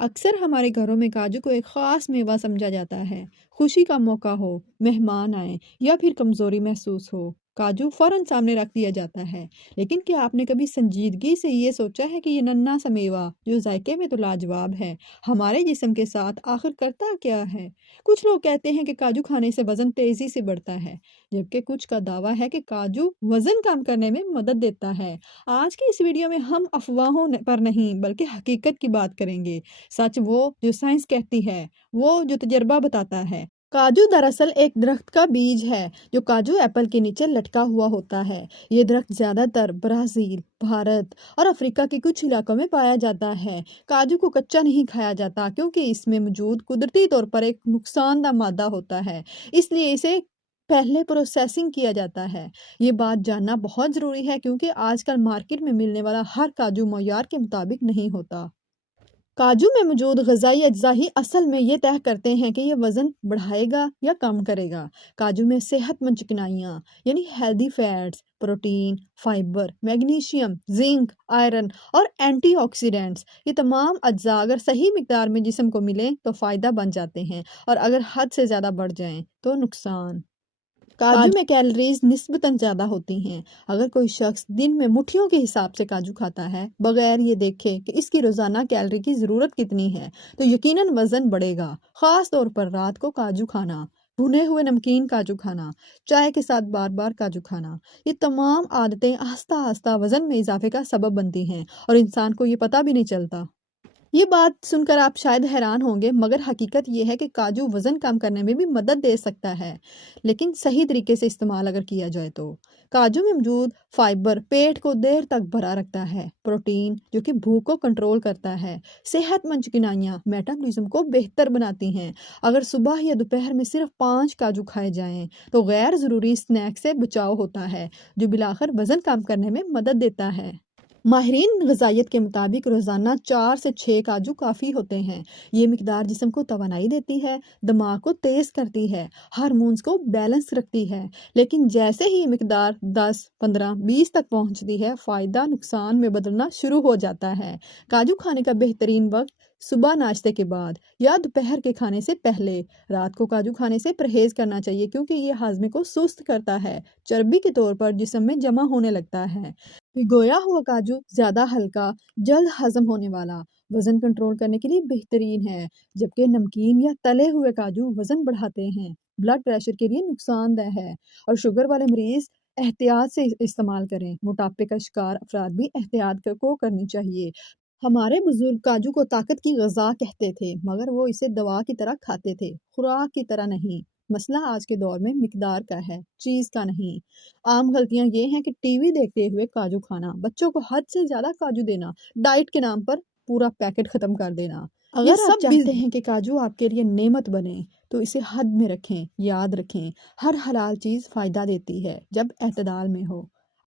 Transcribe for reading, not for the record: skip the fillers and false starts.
اکثر ہمارے گھروں میں کاجو کو ایک خاص میوہ سمجھا جاتا ہے۔ خوشی کا موقع ہو، مہمان آئیں یا پھر کمزوری محسوس ہو، کاجو فوراً سامنے رکھ دیا جاتا ہے۔ لیکن کیا آپ نے کبھی سنجیدگی سے یہ سوچا ہے کہ یہ ننھا سا میوہ جو ذائقے میں تو لاجواب ہے، ہمارے جسم کے ساتھ آخر کرتا کیا ہے؟ کچھ لوگ کہتے ہیں کہ کاجو کھانے سے وزن تیزی سے بڑھتا ہے، جبکہ کچھ کا دعویٰ ہے کہ کاجو وزن کم کرنے میں مدد دیتا ہے۔ آج کی اس ویڈیو میں ہم افواہوں پر نہیں بلکہ حقیقت کی بات کریں گے۔ سچ وہ جو سائنس کہتی ہے، وہ جو تجربہ بتاتا ہے۔ کاجو دراصل ایک درخت کا بیج ہے جو کاجو ایپل کے نیچے لٹکا ہوا ہوتا ہے۔ یہ درخت زیادہ تر برازیل، بھارت اور افریقہ کے کچھ علاقوں میں پایا جاتا ہے۔ کاجو کو کچا نہیں کھایا جاتا کیونکہ اس میں موجود قدرتی طور پر ایک نقصان دہ مادہ ہوتا ہے، اس لیے اسے پہلے پروسیسنگ کیا جاتا ہے۔ یہ بات جاننا بہت ضروری ہے کیونکہ آج کل مارکیٹ میں ملنے والا ہر کاجو معیار کے مطابق نہیں ہوتا۔ کاجو میں موجود غذائی اجزا ہی اصل میں یہ طے کرتے ہیں کہ یہ وزن بڑھائے گا یا کم کرے گا۔ کاجو میں صحت مند چکنائیاں یعنی healthy fats, protein, fibre, magnesium, zinc, iron اور اینٹی آکسیڈنٹس، یہ تمام اجزاء اگر صحیح مقدار میں جسم کو ملیں تو فائدہ بن جاتے ہیں، اور اگر حد سے زیادہ بڑھ جائیں تو نقصان۔ کاجو میں کیلوریز نسبتاً زیادہ ہوتی ہیں۔ اگر کوئی شخص دن میں مٹھیوں کے حساب سے کاجو کھاتا ہے بغیر یہ دیکھے کہ اس کی روزانہ کیلوری کی ضرورت کتنی ہے تو یقیناً وزن بڑھے گا۔ خاص طور پر رات کو کاجو کھانا، بھنے ہوئے نمکین کاجو کھانا، چائے کے ساتھ بار بار کاجو کھانا، یہ تمام عادتیں آہستہ آہستہ وزن میں اضافے کا سبب بنتی ہیں اور انسان کو یہ پتہ بھی نہیں چلتا۔ یہ بات سن کر آپ شاید حیران ہوں گے، مگر حقیقت یہ ہے کہ کاجو وزن کم کرنے میں بھی مدد دے سکتا ہے، لیکن صحیح طریقے سے استعمال اگر کیا جائے تو۔ کاجو میں موجود فائبر پیٹ کو دیر تک بھرا رکھتا ہے، پروٹین جو کہ بھوک کو کنٹرول کرتا ہے، صحت مند چکنائیاں میٹابولزم کو بہتر بناتی ہیں۔ اگر صبح یا دوپہر میں صرف 5 کاجو کھائے جائیں تو غیر ضروری اسنیک سے بچاؤ ہوتا ہے، جو بالآخر وزن کم کرنے میں مدد دیتا ہے۔ ماہرین غذائیت کے مطابق روزانہ 4 سے 6 کاجو کافی ہوتے ہیں۔ یہ مقدار جسم کو توانائی دیتی ہے، دماغ کو تیز کرتی ہے، ہارمونز کو بیلنس رکھتی ہے، لیکن جیسے ہی یہ مقدار 10، 15، 20 تک پہنچتی ہے، فائدہ نقصان میں بدلنا شروع ہو جاتا ہے۔ کاجو کھانے کا بہترین وقت صبح ناشتے کے بعد یا دوپہر کے کھانے سے پہلے۔ رات کو کاجو کھانے سے پرہیز کرنا چاہیے کیونکہ یہ ہاضمے کو سست کرتا ہے، چربی کے طور پر جسم میں جمع ہونے لگتا ہے۔ بھگویا ہوا کاجو زیادہ ہلکا، جلد ہضم ہونے والا، وزن کنٹرول کرنے کے لیے بہترین ہے، جبکہ نمکین یا تلے ہوئے کاجو وزن بڑھاتے ہیں، بلڈ پریشر کے لیے نقصان دہ ہے، اور شوگر والے مریض احتیاط سے استعمال کریں۔ موٹاپے کا شکار افراد بھی احتیاط کو کرنی چاہیے۔ ہمارے بزرگ کاجو کو طاقت کی غذا کہتے تھے، مگر وہ اسے دوا کی طرح کھاتے تھے، خوراک کی طرح نہیں۔ مسئلہ آج کے دور میں مقدار کا ہے، چیز کا نہیں۔ عام غلطیاں یہ ہیں کہ ٹی وی دیکھتے ہوئے کاجو کھانا، بچوں کو حد سے زیادہ کاجو دینا، ڈائٹ کے نام پر پورا پیکٹ ختم کر دینا۔ اگر آپ چاہتے ہیں کہ کاجو آپ کے لیے نعمت بنے تو اسے حد میں رکھیں۔ یاد رکھیں، ہر حلال چیز فائدہ دیتی ہے جب اعتدال میں ہو۔